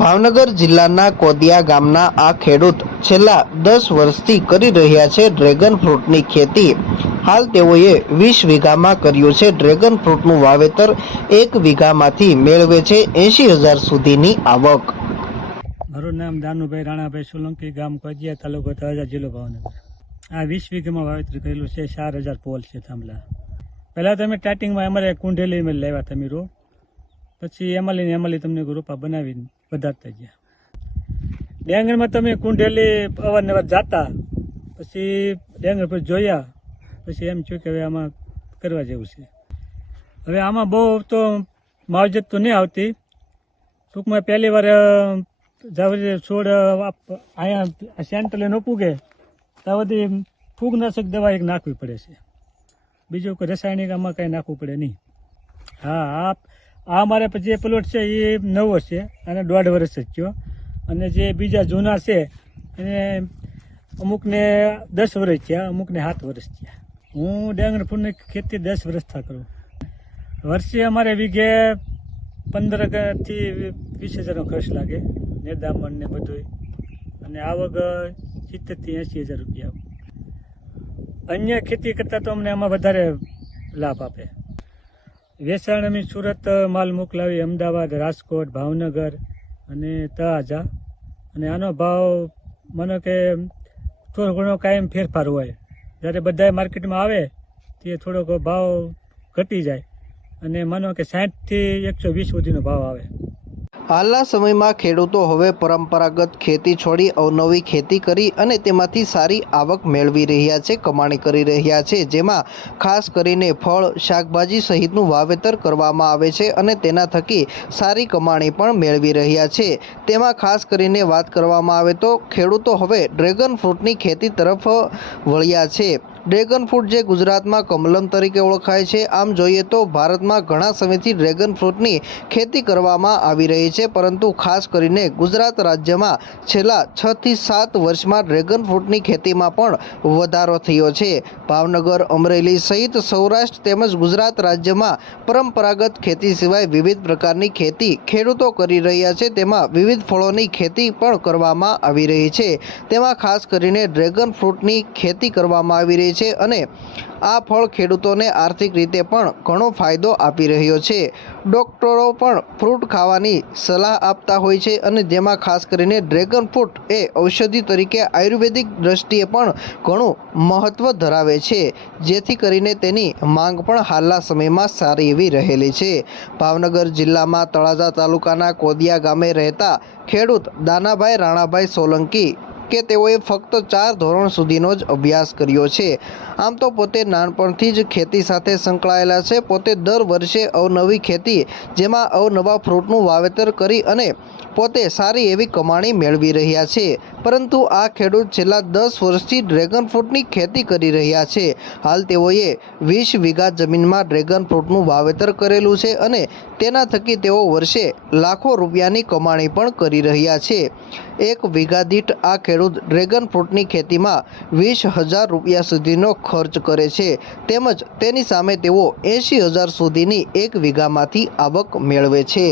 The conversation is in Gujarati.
ભાવનગર જિલ્લાના કોદિયા ગામના આ ખેડૂત છેલ્લા દસ વર્ષથી કરી રહ્યા છે ડ્રેગન ફ્રૂટની ખેતી. હાલ તેઓએ વીસ વીઘામાં કર્યું છે ડ્રેગન ફ્રૂટનું વાવેતર. એક વીઘામાંથી મેળવે છે એંશી હજાર સુધીની આવક. મારું નામ દાનુભાઈ રાણાભાઈ સોલંકી, ગામ કોદિયા તાલુકો તળાજા, જિલ્લો ભાવનગર. આ વીસ વીઘામાં વાવેતર કરેલું છે ચાર હજાર પોલ છે થાંભલા. પહેલાં તમે સ્ટાર્ટિંગમાં અમારે કુંઢેલી મેં લેવા તમે રો પછી એમાં લઈને એમાં તમને રોપા બનાવીને વધારતા ગયા. ડેંગણમાં તમે કુંઢેલી અવારનવાર જાતા, પછી ડેંગણ પર જોયા, પછી એમ થયું કે હવે આમાં કરવા જેવું છે. હવે આમાં બહુ તો માવજત તો નહીં આવતી. ટૂંકમાં પહેલી વાર જાવરી છોડ અહીંયા સેન્ટર લઈને પૂગે, ત્યાં બધી ફૂગનાશક દવા એક નાખવી પડે છે. બીજું કોઈ રાસાયણિક આમાં કાંઈ નાખવું પડે નહીં. હા આ આ અમારે જે પ્લોટ છે એ નવો છે અને દોઢ વર્ષ જ થયો. અને જે બીજા જૂના છે, એને અમુકને દસ વર્ષ થયા, અમુકને સાત વર્ષ થયા. હું ડેંગર ફૂલની ખેતી દસ વર્ષથી કરું. વર્ષે અમારે વીઘે પંદરથી વીસ હજારનો ખર્ચ લાગે નિર્દામણ ને બધું અને આવક સિત્તેરથી એંસી હજાર રૂપિયા. અન્ય ખેતી કરતાં તો અમને આમાં વધારે લાભ આપે. વેચાણ અમે સુરત માલ મોકલાવી અમદાવાદ, રાજકોટ, ભાવનગર અને તળાજા અને આનો ભાવ મને કે થોડો ઘણો કાયમ ફેરફાર હોય. જ્યારે બધા માર્કેટમાં આવે, તે થોડોક ભાવ ઘટી જાય. અને માનો કે સાઠથી એકસો વીસ સુધીનો ભાવ આવે. હાલના સમયમાં ખેડૂતો હવે પરંપરાગત ખેતી છોડી અવનવી ખેતી કરી અને તેમાંથી સારી આવક મેળવી રહ્યા છે, કમાણી કરી રહ્યા છે, જેમાં ખાસ કરીને ફળ, શાકભાજી સહિતનું વાવેતર કરવામાં આવે છે અને તેના થકી સારી કમાણી પણ મેળવી રહ્યા છે. તેમાં ખાસ કરીને વાત કરવામાં આવે તો ખેડૂતો હવે ડ્રેગન ફ્રૂટની ખેતી તરફ વળ્યા છે. ડ્રેગન ફ્રૂટ જે ગુજરાતમાં કમલમ તરીકે ઓળખાય છે, આમ જોઈએ તો ભારતમાં ઘણા સમયથી ડ્રેગન ફ્રૂટની ખેતી કરવામાં આવી રહી છે, પરંતુ ખાસ કરીને ગુજરાત રાજ્યમાં છેલ્લા છ થી સાત વર્ષમાં ડ્રેગન ફ્રૂટની ખેતીમાં પણ વધારો થયો છે. ભાવનગર, અમરેલી સહિત સૌરાષ્ટ્ર તેમજ ગુજરાત રાજ્યમાં પરંપરાગત ખેતી સિવાય વિવિધ પ્રકારની ખેતી ખેડૂતો કરી રહ્યા છે, તેમાં વિવિધ ફળોની ખેતી પણ કરવામાં આવી રહી છે. તેમાં ખાસ કરીને ડ્રેગન ફ્રૂટની ખેતી કરવામાં આવી રહી છે અને આ ફળ ખેડૂતોને આર્થિક રીતે પણ ઘણો ફાયદો આપી રહ્યો છે. ડોક્ટરો પણ ફ્રૂટ ખાવાની સલાહ આપતા હોય છે અને જેમાં ખાસ કરીને ડ્રેગન ફ્રૂટ એ ઔષધિ તરીકે આયુર્વેદિક દ્રષ્ટિએ પણ ઘણું મહત્ત્વ ધરાવે છે. જેથી કરીને તેની માંગ પણ હાલના સમયમાં સારી એવી રહેલી છે. ભાવનગર જિલ્લામાં તળાજા તાલુકાના કોદિયા ગામે રહેતા ખેડૂત દાનાભાઈ રાણાભાઈ સોલંકી કે તેઓએ ફક્ત ચાર ધોરણ સુધીનો જ અભ્યાસ કર્યો છે. આમ તો પોતે નાનપણથી જ ખેતી સાથે સંકળાયેલા છે. પોતે દર વર્ષે અવનવી ખેતી, જેમાં અવનવા ફ્રૂટનું વાવેતર કરી અને પોતે સારી એવી કમાણી મેળવી રહ્યા છે. પરંતુ આ ખેડૂત છેલ્લા દસ વર્ષથી ડ્રેગન ફ્રૂટની ખેતી કરી રહ્યા છે. હાલ તેઓએ વીસ વીઘા જમીનમાં ડ્રેગન ફ્રૂટનું વાવેતર કરેલું છે અને તેના થકી તેઓ વર્ષે લાખો રૂપિયાની કમાણી પણ કરી રહ્યા છે. એક વીઘા દીઠ આ ખેડૂત ડ્રેગન ફ્રૂટની ખેતીમાં વીસ હજાર રૂપિયા સુધીનો ખર્ચ કરે છે. તેમજ તેની સામે તેઓ એંશી હજાર સુધીની એક વીઘામાંથી આવક મેળવે છે.